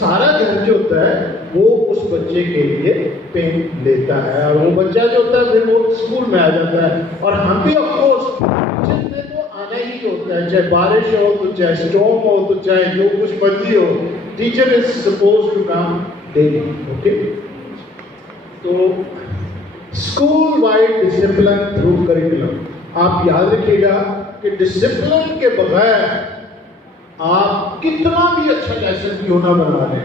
सारा घर जो होता है वो उस बच्चे के लिए पेन लेता है, और वो बच्चा जो होता है फिर वो स्कूल में आ जाता है। और हम भी ऑफकोर्स टीचर ने तो आना ही होता है, चाहे बारिश हो तो, चाहे स्टॉर्म हो तो, चाहे जो कुछ मर्जी हो, teacher is suppose to come daily. Okay, तो school wide discipline through curriculum, आप याद रखिएगा कि डिसिप्लिन के बगैर आप कितना भी अच्छा लेसन क्यों ना बना लें,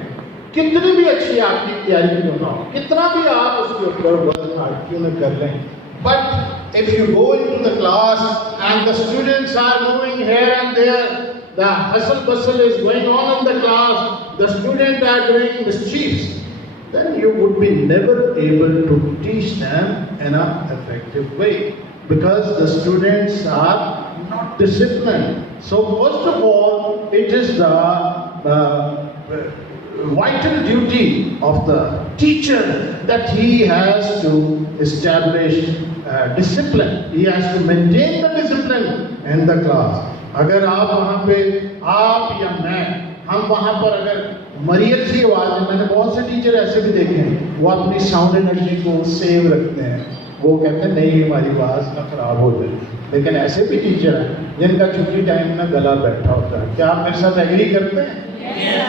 कितनी भी अच्छी आपकी तैयारी क्यों ना हो, कितना भी आप उसके ऊपर वर्क हार्ड क्यों ना कर लें, but if you go into the class and the students are moving here and there, the hustle bustle is going on in the class, the students are doing mischiefs, then you would be never able to teach them in an effective way, because the students are not disciplined. So first of all, it is the vital duty of the teacher that he has to establish discipline. He has to maintain the discipline in the class. अगर आप वहाँ पे, आप या मैं, हम वहाँ पर अगर मरियल सी आवाज़ में, मैंने बहुत से टीचर ऐसे भी देखे हैं, वो अपनी साउंड एनर्जी को सेव रखते हैं, वो कहते हैं नहीं हमारी आवाज़ ना खराब हो जाए, लेकिन ऐसे भी टीचर हैं जिनका छुट्टी टाइम में गला बैठा होता है। क्या आप मेरे साथ एग्री करते हैं?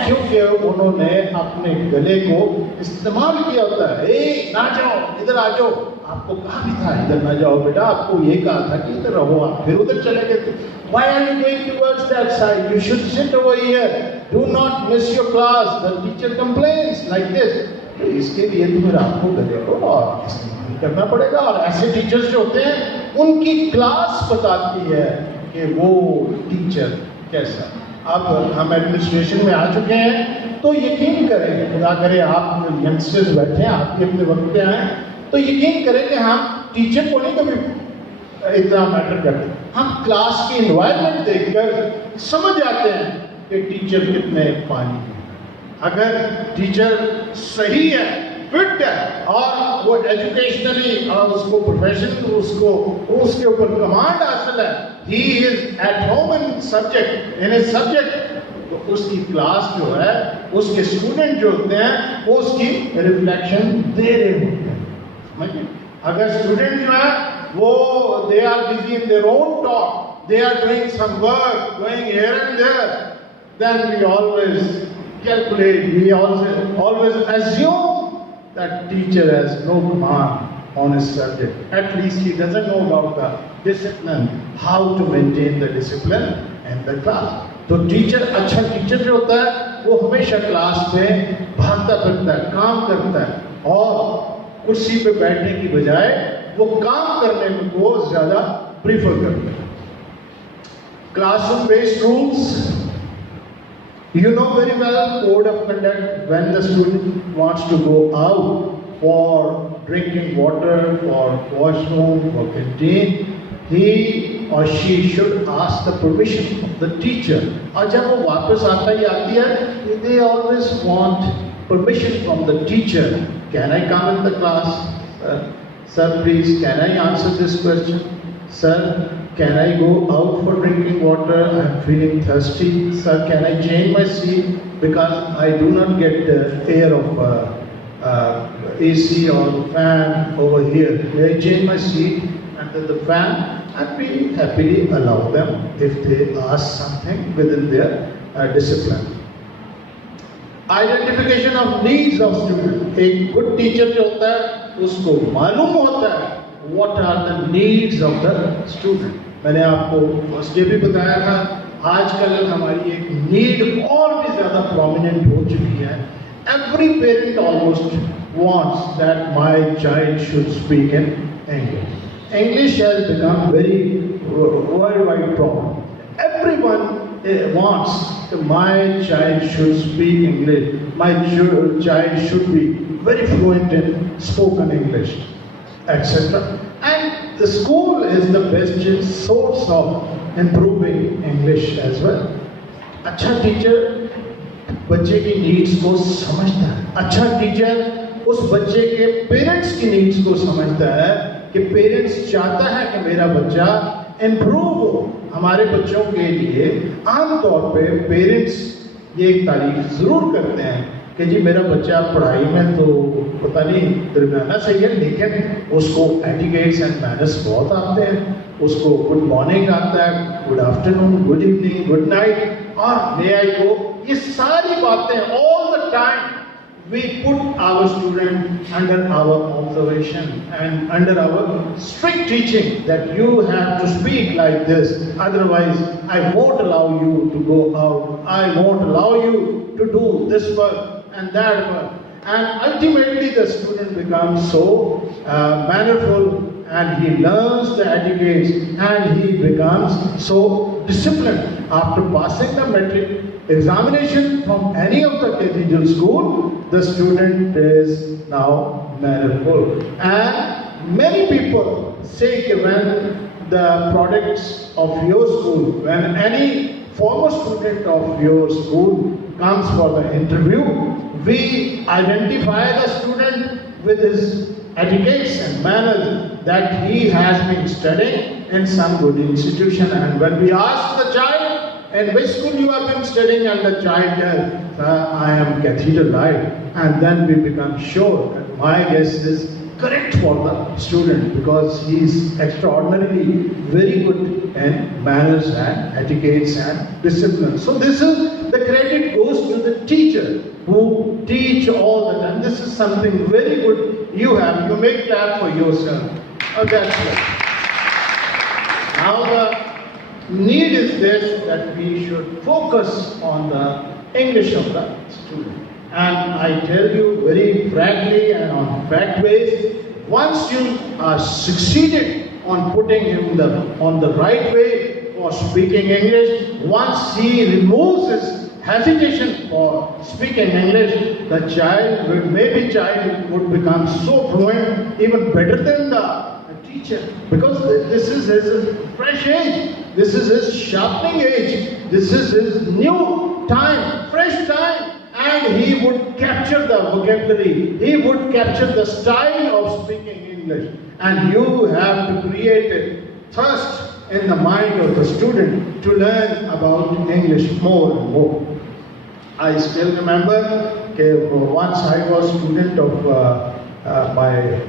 क्योंकि उन्होंने अपने गले को इस्तेमाल किया होता है। ए ना जाओ, इधर आ जाओ, आपको कहा भी था इधर ना जाओ बेटा, आपको ये कहा था कि इधर रहो, आप फिर उधर चले गए। Why are you going towards that side? You should sit over here. Do not miss your class. The teacher complains like this. तो इसके लिए तुम्हें रात को गले को और इस्तेमाल करना पड़ेगा। और ऐसे टीचर्स जो होते हैं उनकी क्लास बताती है कि वो टीचर कैसा। अब हम एडमिनिस्ट्रेशन में आ चुके हैं, तो यकीन करें, खुदा करे आप यंगस्टर्स बैठे हैं, आप भी अपने वक्त पे आए, तो यकीन करें कि हम टीचर को नहीं कभी इतना मैटर करते, हम क्लास की एनवायरनमेंट देखकर समझ जाते हैं कि टीचर कितने पानी में। अगर टीचर सही है, फिट है, और वो एजुकेशनली और उसको प्रोफेशनल उसको उसके ऊपर कमांड हासिल है, he is at home in subject, in his subject, तो उसकी क्लास जो है, उसके स्टूडेंट जो होते हैं वो उसकी रिफ्लेक्शन दे रहे होते हैं। समझिए, अगर स्टूडेंट जो है वो they are busy in their own talk, they are doing some work, going here and there, then we always calculate, we always assume that teacher has no command on his subject. At least he doesn't know about the discipline, how to maintain the discipline in the class. तो teacher, अच्छा teacher जो होता है वो हमेशा class में भागता फिरता है, काम करता है, और कुर्सी पे बैठने की बजाय वो काम करने में को ज्यादा प्रीफर करते हैं। Classroom based rules, you know very well code of conduct when the student wants to go out for drinking water, for washroom, for canteen, he or she should ask the permission of the teacher. और जब वो वापस आता ही आती है, they always want permission from the teacher. Can I come in the class? Sir, please, can I answer this question? Sir, can I go out for drinking water? I'm feeling thirsty. Sir, can I change my seat because I do not get the air of AC or fan over here. May I change my seat under the fan? And we happily allow them if they ask something within their discipline. Identification of needs of student. एक good teacher जो होता है उसको मालूम होता है what are the needs of the student. मैंने आपको फर्स्ट डे भी बताया था, आजकल हमारी एक नीड और भी ज़्यादा प्रोमिनेंट हो चुकी है। Every parent almost wants that my child should speak in English. English has become very worldwide problem. Everyone wants that my child should speak English. My child should be very fluent in spoken English, etc. And the school is the best source of improving English as well. अच्छा teacher बच्चे की needs को समझता है, अच्छा teacher उस बच्चे के पेरेंट्स की नीड्स को समझता है कि पेरेंट्स चाहता है कि मेरा बच्चा इम्प्रूव हो। हमारे बच्चों के लिए आमतौर पे पेरेंट्स ये एक तारीफ ज़रूर करते हैं कि जी मेरा बच्चा पढ़ाई में तो पता नहीं दरमियाना सही है, लेकिन उसको एटिकेट्स एंड मैनर्स बहुत आते हैं, उसको गुड मॉर्निंग आता है, good afternoon, good evening, good night और मे आई गो, ये सारी बातें all the time we put our student under our observation and under our strict teaching that you have to speak like this, otherwise I won't allow you to go out, I won't allow you to do this work and that work. And ultimately the student becomes so mannerful and he learns the etiquettes and he becomes so disciplined. After passing the metric examination from any of the cathedral school, the student is now mannerful. And many people say that when the products of your school, when any former student of your school comes for the interview, we identify the student with his etiquettes and manners that he has been studying in some good institution. And when we ask the child, in which school you have been studying, and the child tells, I am Cathedral Life, and then we become sure that my guess is correct for the student because he is extraordinarily very good in manners and etiquettes and discipline. So this is, the credit goes to the teacher who teach all the time. This is something very good you have. You make clap for yourself. Oh, that's it. Now the need is this, that we should focus on the English of the student. And I tell you very frankly and on fact base, once you are succeeded on putting him on the right way for speaking English, once he removes his hesitation for speaking English, the child would become so fluent, even better than the teacher, because this is his fresh age, this is his sharpening age, this is his new time, fresh time, and he would capture the vocabulary, he would capture the style of speaking English, and you have to create a thirst in the mind of the student to learn about English more and more. I still remember once I was student of my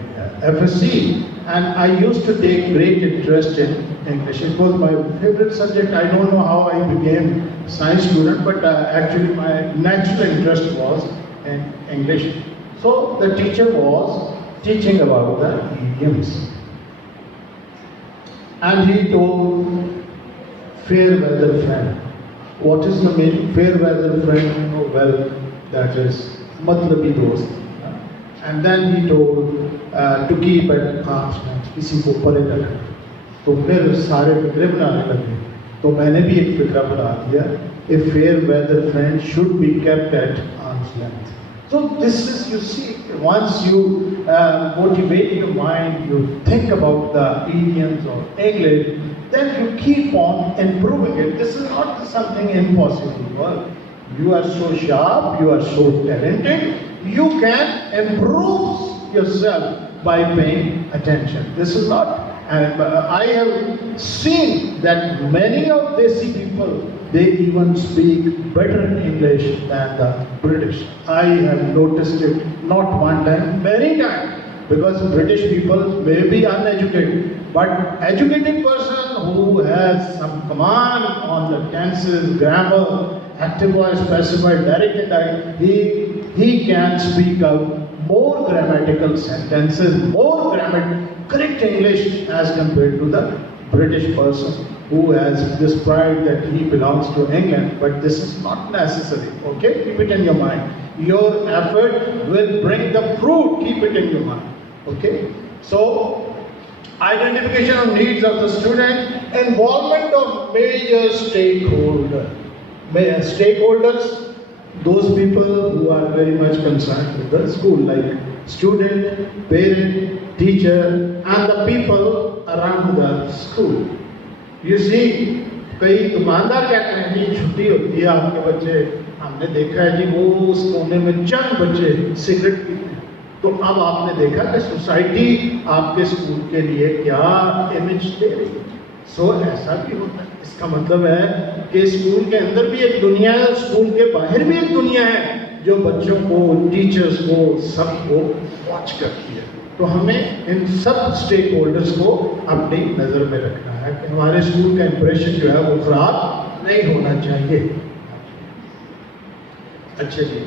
FSC, and I used to take great interest in English. It was my favorite subject. I don't know how I became a science student, but actually my natural interest was in English. So the teacher was teaching about the idioms. And he told, fair weather friend. What is the meaning? Fair weather friend? Oh, well, that is matlabi dost. And then he told to keep at arm's length, किसी को परे न रखना. तो फिर सारे फिक्रे बनाने लगे. तो मैंने भी एक फिक्रा बना दिया. A fair weather friend should be kept at arm's length. So this is, you see, once you motivate your mind, you think about the idioms or English, then you keep on improving it. This is not something impossible work. You are so sharp, you are so talented, you can improve yourself by paying attention. This is not, and I have seen that many of Desi people, they even speak better English than the British. I have noticed it not one time, many times, because British people may be uneducated, but educated person who has some command on the tenses, grammar, active voice, passive voice, direct and indirect, he can speak out more grammatical sentences, more correct English as compared to the British person who has this pride that he belongs to England, but this is not necessary, okay? Keep it in your mind. Your effort will bring the fruit, keep it in your mind, okay? So, identification of needs of the student, involvement of major stakeholders. Stakeholders, those people who are very much concerned with the school, like student, parent, teacher, and the people around the school. You see, कई दुकानदार कहते हैं जी छुट्टी होती है आपके बच्चे, हमने देखा है जी वो उस कोने में चंद बच्चे सिगरेट पीते हैं. तो अब आपने देखा कि सोसाइटी आपके स्कूल के लिए क्या इमेज दे रही है. सो ऐसा भी होता है। इसका मतलब है कि स्कूल के अंदर भी एक दुनिया है, स्कूल के बाहर भी एक दुनिया है जो बच्चों को, टीचर्स को, सबको वॉच करती है। तो हमें इन सब स्टेक होल्डर्स को अपनी नज़र में रखना है कि हमारे स्कूल का इंप्रेशन जो है वो खराब नहीं होना चाहिए। अच्छा जी।